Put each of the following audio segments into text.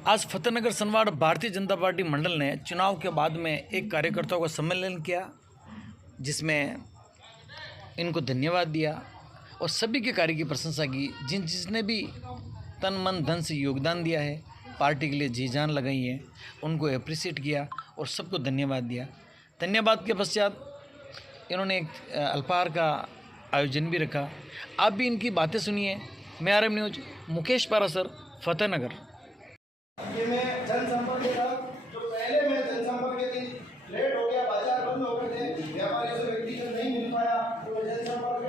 आज फतेहनगर सनवाड़ भारतीय जनता पार्टी मंडल ने चुनाव के बाद में एक कार्यकर्ताओं का सम्मेलन किया, जिसमें इनको धन्यवाद दिया और सभी के कार्य की प्रशंसा की। जिसने भी तन मन धन से योगदान दिया है, पार्टी के लिए जी जान लगाई है, उनको अप्रिशिएट किया और सबको धन्यवाद दिया। धन्यवाद के पश्चात इन्होंने एक अल्पाहार का आयोजन भी रखा। आप भी इनकी बातें सुनिए। मैं RM न्यूज मुकेश पारासर, फतेहनगर। ये मैं जनसंपर्क था, जो पहले मैं जनसंपर्क के दिन लेट हो गया, बाजार बंद हो गए थे, व्यापारियों से व्यक्तिगत नहीं मिल पाया, तो मैं जनसंपर्क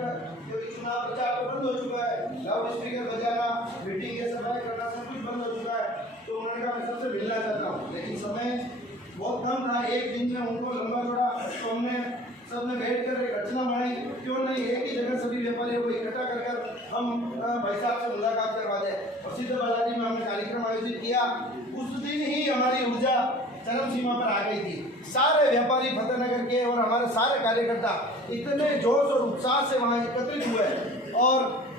क्योंकि चुनाव प्रचार तो बंद हो चुका है, लाउड स्पीकर बजाना, मीटिंग के सफाई करना सब कुछ बंद हो चुका है, तो उन्होंने कहा मैं सबसे मिलना चाहता हूँ। लेकिन समय बहुत कम था, एक दिन में उनको लंबा चौड़ा, तो हमने सबने बैठ कर एक रचना बनाई, क्यों नहीं एक ही जगह सभी व्यापारियों को इकट्ठा कर हम भाई साहब से मुलाकात करवा दें। और सिद्ध बालाजी में हमने कार्यक्रम आयोजित किया। उस दिन ही हमारी ऊर्जा चरम सीमा पर आ गई थी। सारे व्यापारी फतेहनगर के और हमारे सारे कार्यकर्ता इतने जोश और उत्साह से वहाँ एकत्रित हुए और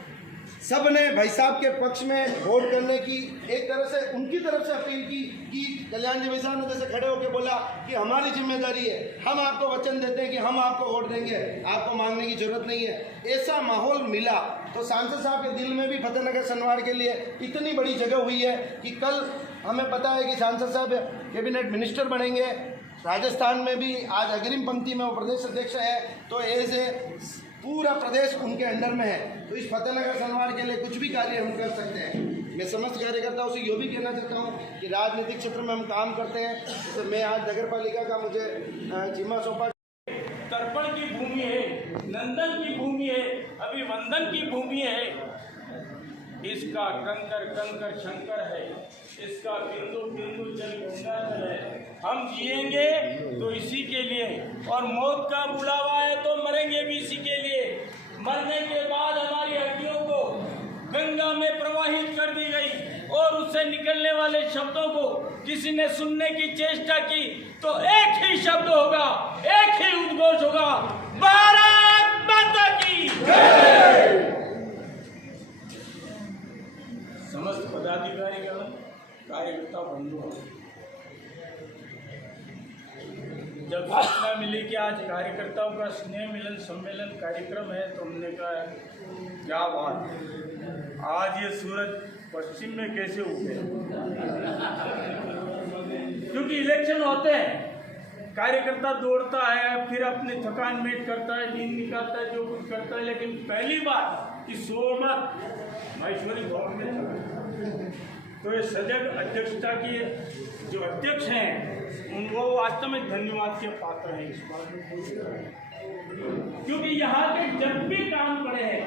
सब ने भाई साहब के पक्ष में वोट करने की एक तरह से उनकी तरफ से अपील की कि कल्याण जी भाई साहब ने जैसे खड़े होकर बोला कि हमारी जिम्मेदारी है, हम आपको वचन देते हैं कि हम आपको वोट देंगे, आपको मांगने की जरूरत नहीं है। ऐसा माहौल मिला तो सांसद साहब के दिल में भी फतेहनगर सनवाड़ के लिए इतनी बड़ी जगह हुई है कि कल हमें पता है कि सांसद साहब कैबिनेट मिनिस्टर बनेंगे। राजस्थान में भी आज अग्रिम पंक्ति में वो प्रदेश अध्यक्ष है, तो ऐसे पूरा प्रदेश उनके अंडर में है। तो इस फतेहनगर सनवाड़ के लिए कुछ भी कार्य हम कर सकते हैं। मैं समस्त कार्यकर्ताओं से ये भी कहना चाहता हूँ कि राजनीतिक क्षेत्र में हम काम करते हैं। जैसे मैं आज नगर पालिका का मुझे जिम्मा सौंपा। तर्पण की भूमि है, नंदन की भूमि है, अभिवंदन की भूमि है। इसका कंकर कंकर शंकर है, इसका बिंदु बिंदु जल गंगाधर है। हम जिएंगे तो इसी के लिए, और मौत का बुलावा है तो मरेंगे भी इसी के लिए। मरने के बाद हमारी हड्डियों को गंगा में प्रवाहित कर दी गई और उससे निकलने वाले शब्दों को किसी ने सुनने की चेष्टा की तो एक ही शब्द होगा, एक ही उद्घोष होगा, भारत माता की जय। समस्त पदाधिकारी कार्यकर्ता बंधु, जब सूचना मिली कि आज कार्यकर्ताओं का स्नेह मिलन सम्मेलन कार्यक्रम है तो हमने कहा क्या बात, आज ये सूरज पश्चिम में कैसे उगे। क्योंकि इलेक्शन होते हैं, कार्यकर्ता दौड़ता है, फिर अपनी थकान मेट करता है, नींद निकालता है, जो कुछ करता है, लेकिन पहली बार कि सोमत महेश्वरी भवन में तो ये सजग अध्यक्षता की जो अध्यक्ष हैं उनको वास्तव में धन्यवाद के पात्र हैं इस बात में, क्योंकि यहाँ के जब भी काम पड़े हैं,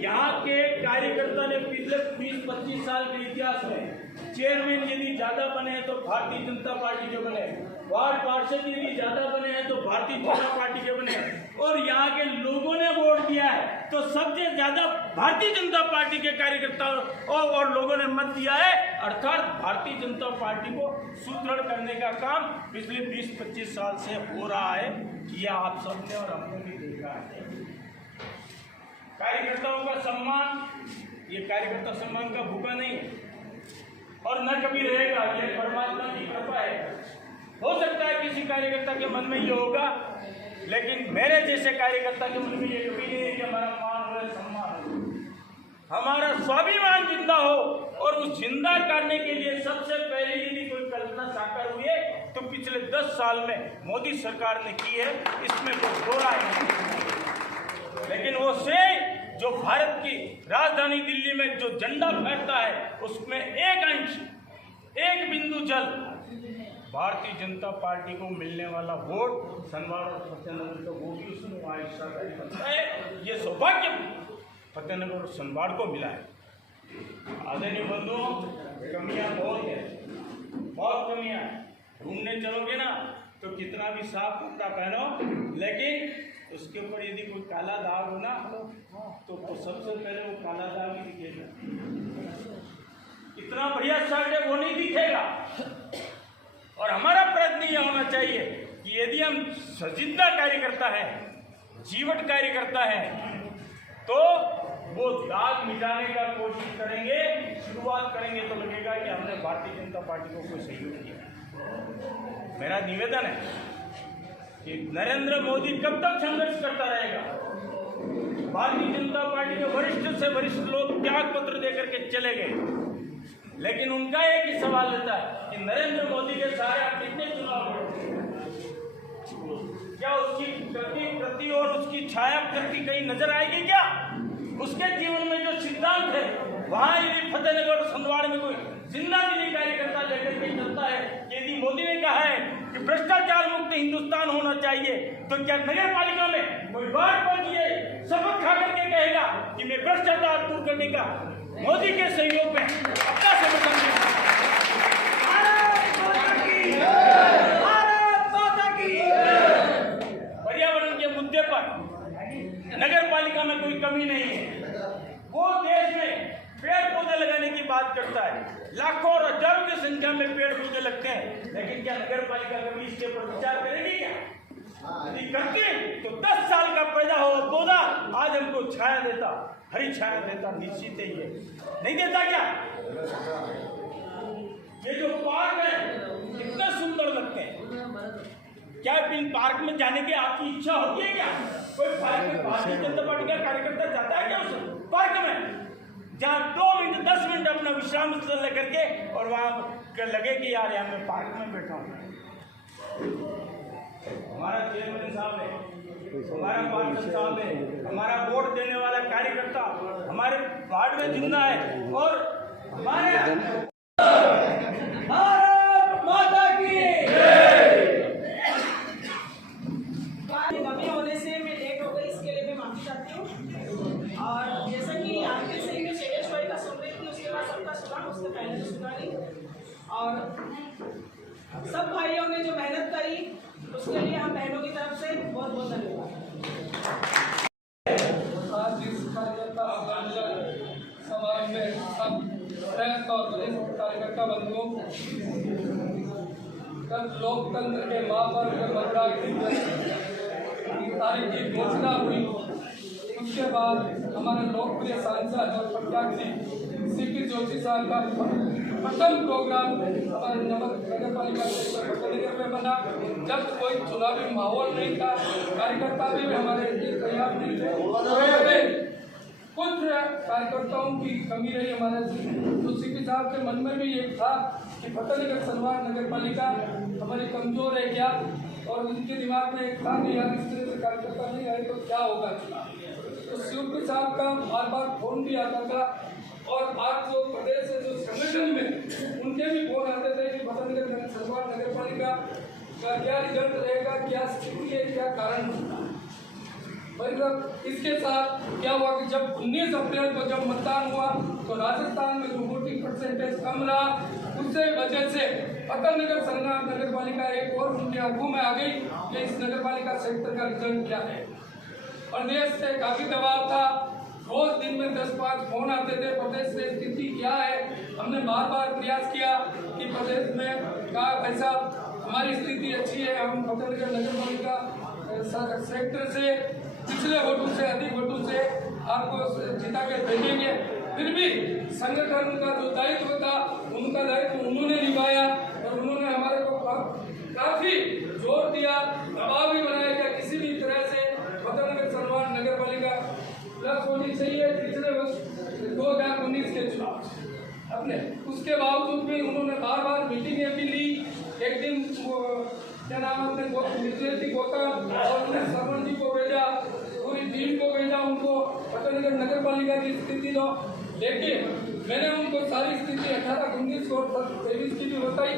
यहाँ के कार्यकर्ता ने पिछले 20-25 साल के इतिहास में चेयरमैन यदि ज्यादा बने हैं तो भारतीय जनता पार्टी के बने, वार्ड पार्षद यदि ज्यादा बने हैं तो भारतीय जनता पार्टी के बने, और यहाँ के लोगों ने वोट दिया है तो सबसे ज्यादा भारतीय जनता पार्टी के कार्यकर्ताओं और लोगों ने मत दिया है। अर्थात भारतीय जनता पार्टी को सुदृढ़ करने का काम पिछले 20-25 साल से हो रहा है। यह आप सबने और हमने भी देखा है। कार्यकर्ताओं का सम्मान, ये कार्यकर्ता सम्मान का भूखा नहीं और न कभी रहेगा, ये परमात्मा की कृपा है। हो सकता है किसी कार्यकर्ता के मन में ये होगा, लेकिन मेरे जैसे कार्यकर्ता के मन में ये कभी नहीं है कि हमारा मान हो, सम्मान हो, हमारा स्वाभिमान जिंदा हो। और उस जिंदा करने के लिए सबसे पहले यदि कोई कल्पना साकार हुई है तो पिछले 10 साल में मोदी सरकार ने की है, इसमें कोई दो राय नहीं। लेकिन वो से जो भारत की राजधानी दिल्ली में जो झंडा फहरता है उसमें एक अंश, एक बिंदु जल भारतीय जनता पार्टी को मिलने वाला वोट सनवाड़ और फतेहनगर का वोट ही उसमें वहाँ हिस्सादारी बनता है। ये सौभाग्य फतेहनगर और सनवाड़ को मिला है। आदरणीय बंधुओं, कमियां बहुत है, बहुत कमियां हैं। घूमने चलोगे ना तो कितना भी साफ कपड़ा पहनो, लेकिन उसके ऊपर यदि कोई काला दाग हो ना तो सबसे पहले वो काला दाग ही दिखेगा। इतना बढ़िया शर्ट है वो नहीं दिखेगा। और हमारा प्रयत्न यह होना चाहिए कि यदि हम संजीदा कार्यकर्ता हैं, जीवट कार्यकर्ता हैं, तो वो दाग मिटाने का कोशिश करेंगे, शुरुआत करेंगे तो लगेगा कि हमने भारतीय जनता पार्टी को कोई सहयोग किया। मेरा निवेदन है कि नरेंद्र मोदी कब तक संघर्ष करता रहेगा। भारतीय जनता पार्टी के वरिष्ठ से वरिष्ठ लोग त्याग पत्र देकर के चले गए, लेकिन उनका एक ही सवाल रहता है कि नरेंद्र मोदी के सहारे आप कितने चुनाव लड़ोगे? क्या उसकी प्रति और उसकी छाया प्रति कहीं नजर आएगी क्या? उसके जीवन में जो सिद्धांत है, वहां यदि फतेहनगर और संधवाड़ में कोई जिंदा दिली कार्यकर्ता लेकर के चलता है, यदि मोदी ने कहा है कि भ्रष्टाचार मुक्त हिंदुस्तान होना चाहिए, तो क्या नगर पालिका में कोई बात पहुंची शपथ खा करके कहेगा कि मैं भ्रष्टाचार दूर करने का मोदी के सहयोग में अपना समर्थन दूंगा? पर्यावरण के मुद्दे पर नगर पालिका में कोई कमी नहीं है। वो देश में पेड़ पौधे लगाने की बात करता है, लाखों और हजारों की संख्या में पेड़ पौधे लगते हैं, लेकिन क्या नगर पालिका कभी इसके ऊपर विचार करेगी क्या? यदि करती तो 10 साल का पैदा हुआ पौधा आज हमको छाया देता, हरी छाया देता, निश्चित ही नहीं देता क्या? ये जो पार्क है कितने सुंदर लगते हैं, क्या इन पार्क में जाने की आपकी इच्छा होती है क्या? कोई भारतीय जनता पार्टी का कार्यकर्ता जाता है क्या उस पार्क में, जहाँ 2 मिनट 10 मिनट अपना विश्राम स्थल लेकर के और वहाँ लगे कि यार यहाँ मैं पार्क में बैठा हूँ। हमारा चेयरमैन साहब है, हमारा पार्षद साहब है, हमारा वोट देने वाला कार्यकर्ता हमारे वार्ड में जिंदा है, और हमारे भारत माता की कमी होने से मैं लेट हो गई, इसके लिए मैं माफी चाहती हूँ। और जैसा कि आपके से मैं शेरेश्वरी का सुन रही थी, उसके बाद सबका सुना, उससे पहले तो सुना नहीं। और सब भाइयों ने जो मेहनत करी उसके लिए हम बहनों की तरफ से बहुत बहुत धन्यवाद। आज इस कार्यकर्ता समाज में सब प्रेस और वरिष्ठ कार्यकर्ता बंधुओं, जब लोकतंत्र के महापर्व मतदान की तारीख की घोषणा हुई, उसके बाद हमारे लोकप्रिय सांसद और प्रत्याशी सीपी जोशी साहब का प्रथम प्रोग्राम हमारे नगर पालिका क्षेत्र में बना। जब कोई चुनावी माहौल नहीं था, कार्यकर्ता भी हमारे लिए तैयार नहीं थे, कुछ कार्यकर्ताओं की कमी रही हमारे, तो सीपी साहब के मन में भी एक था कि फतेहनगर सनवार नगर पालिका हमारी कमजोर है क्या, और उनके दिमाग में एक था कि यार इस तरह से कार्यकर्ता नहीं आए तो क्या होगा चुनाव। तो सीपी साहब का बार बार फोन भी आता था, और आज जो प्रदेश से जो संगठन में उनके भी फोन आते थे कि फतेहनगर सनवार नगर पालिका का क्या रिजल्ट रहेगा, क्या स्थिति है, क्या कारण होगा। इसके साथ क्या हुआ कि जब 19 अप्रैल को जब मतदान हुआ तो राजस्थान में जो वोटिंग परसेंटेज कम रहा, उससे वजह से फतेहनगर सनवार नगर पालिका एक और उनके आंखों में आ गई कि इस नगर पालिका सेक्टर का रिजल्ट क्या है। प्रदेश से काफी दबाव था, रोज दिन में 10-5 फोन आते थे, प्रदेश से स्थिति क्या है। हमने बार बार प्रयास किया कि प्रदेश में का ऐसा हमारी स्थिति अच्छी है, हम फतेहनगर नगर पालिका सेक्टर से पिछले वोटों से अधिक वोटों से आपको जिता के भेजेंगे। फिर भी संगठन का जो दायित्व था, उनका दायित्व उन्होंने निभाया, और उन्होंने हमारे को काफी जोर दिया, दबाव भी बनाया कि किसी भी तरह से फतेहनगर सनवार नगर पालिका प्लस होनी चाहिए पिछले वर्ष 2019 के चुनाव अपने। उसके बावजूद भी उन्होंने बार बार मीटिंगें भी ली। एक दिन क्या नाम अपने गौतम और उन्हें सरवण जी को भेजा, पूरी टीम को भेजा, उनको फतेहनगर नगर पालिका की स्थिति दो। लेकिन मैंने उनको सारी स्थिति 18, 19 और 23 की भी बताई।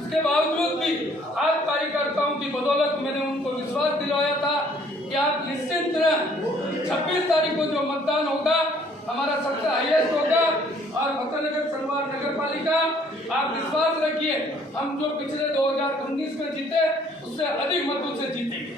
उसके बावजूद भी आज कार्यकर्ताओं की बदौलत मैंने उनको विश्वास दिलाया था कि आप निश्चित तरह 26 तारीख को जो मतदान होगा हमारा सबसे हाईएस्ट होगा, और फतेहनगर सनवार नगर पालिका आप विश्वास रखिए, हम जो पिछले 2019 में जीते उससे अधिक मतों से जीतेंगे।